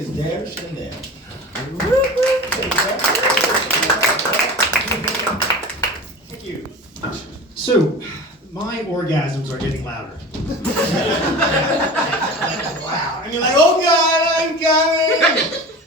is Dair Shendale. Thank you. So, my orgasms are getting louder. Wow. And you're like, oh God, I'm coming!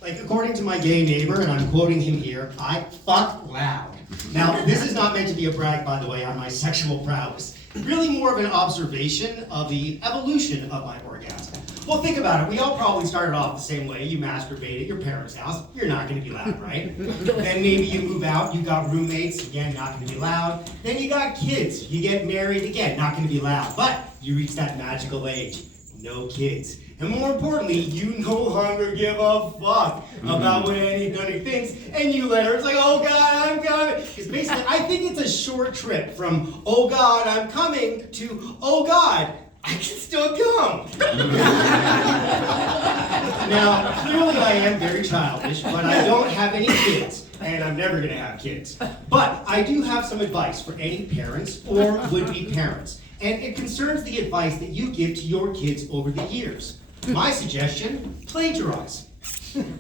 Like, according to my gay neighbor, and I'm quoting him here, I fuck loud. Now, this is not meant to be a brag, by the way, on my sexual prowess. Really more of an observation of the evolution of my orgasm. Well, think about it. We all probably started off the same way. You masturbate at your parents' house. You're not going to be loud, right? Then maybe you move out. You got roommates. Again, not going to be loud. Then you got kids. You get married. Again, not going to be loud. But you reach that magical age. No kids. And more importantly, you no longer give a fuck about what anybody thinks, and you let her, it's like, oh God, I'm coming. Because basically, I think it's a short trip from, oh God, I'm coming, to, oh God, I can still come. Now, clearly I am very childish, but I don't have any kids, and I'm never gonna have kids. But I do have some advice for any parents or would-be parents, and it concerns the advice that you give to your kids over the years. My suggestion, plagiarize.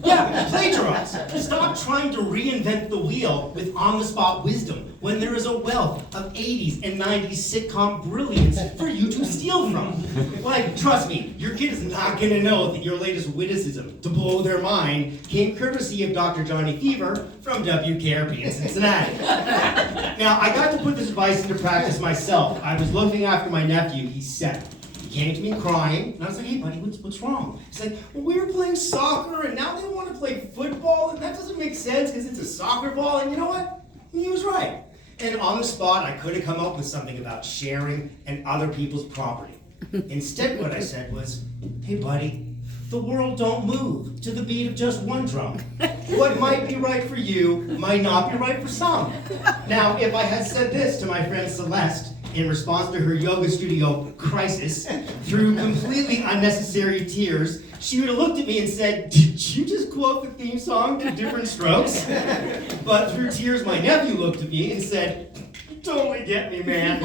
Yeah, plagiarize. Stop trying to reinvent the wheel with on-the-spot wisdom when there is a wealth of 80s and 90s sitcom brilliance for you to steal from. Like, trust me, your kid is not going to know that your latest witticism, to blow their mind, came courtesy of Dr. Johnny Fever from WKRP in Cincinnati. Now, I got to put this advice into practice myself. I was looking after my nephew. He's 7. He came to me crying, and I was like, hey buddy, what's wrong? He's like, well, we were playing soccer, and now they want to play football, and that doesn't make sense because it's a soccer ball, and you know what? He was right. And on the spot, I could have come up with something about sharing and other people's property. Instead, what I said was, hey buddy, the world don't move to the beat of just one drum. What might be right for you might not be right for some. Now, if I had said this to my friend Celeste, in response to her yoga studio crisis, through completely unnecessary tears, she would have looked at me and said, did you just quote the theme song to Different Strokes? But through tears, my nephew looked at me and said, you totally get me, man.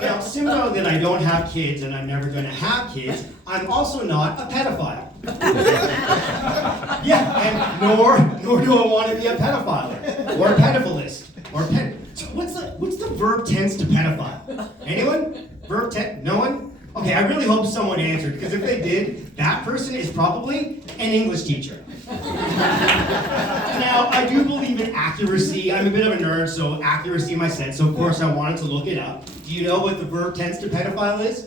Now, similar that I don't have kids and I'm never going to have kids, I'm also not a pedophile. Yeah, and nor do I want to be a pedophile, or a pedophilist, or what's the verb tense to pedophile? Anyone? Verb tense? No one? Okay, I really hope someone answered, because if they did, that person is probably an English teacher. Now, I do believe in accuracy. I'm a bit of a nerd, so accuracy in my sense, so of course I wanted to look it up. Do you know what the verb tense to pedophile is?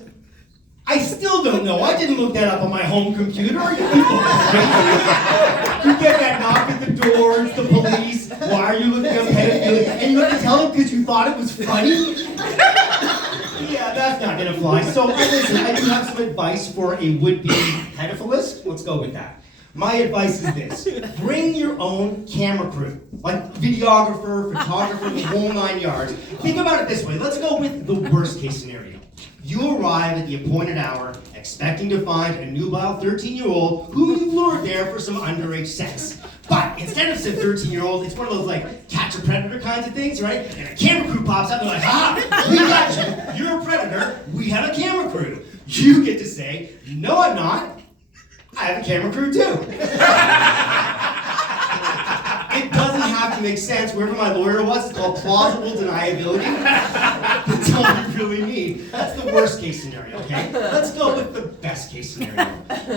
I still don't know. I didn't look that up on my home computer. Are you people crazy? You get that knock at the door, it's the police. Why are you looking up pedophilia? And you have to tell them because you thought it was funny? Yeah, that's not gonna fly. So listen, I do have some advice for a would-be pedophilist. Let's go with that. My advice is this: bring your own camera crew, like videographer, photographer, the whole 9 yards. Think about it this way. Let's go with the worst case scenario. You arrive at the appointed hour expecting to find a nubile 13-year-old whom you lured there for some underage sex. But instead of some 13-year-old, it's one of those like catch a predator kinds of things, right? And a camera crew pops up and they're like, ah, we got you. You're a predator. We have a camera crew. You get to say, no, I'm not. I have a camera crew too. It doesn't have to make sense. Wherever my lawyer was, it's called plausible deniability. That's all you really need. That's the worst case scenario, okay? Let's go with the best case scenario.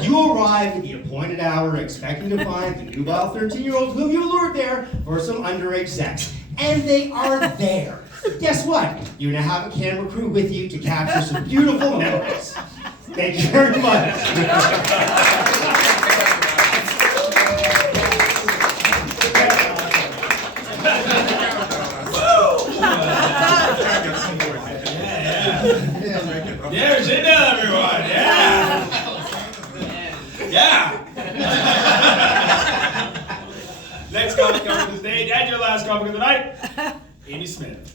You arrive at the appointed hour expecting to find the nubile 13-year-old whom you lured there for some underage sex. And they are there. Guess what? You're gonna have a camera crew with you to capture some beautiful memories. Thank you very much. Dair Shendale, everyone! Yeah! Yeah! Next comic coming to the stage, and your last comic of the night, Amy Smith.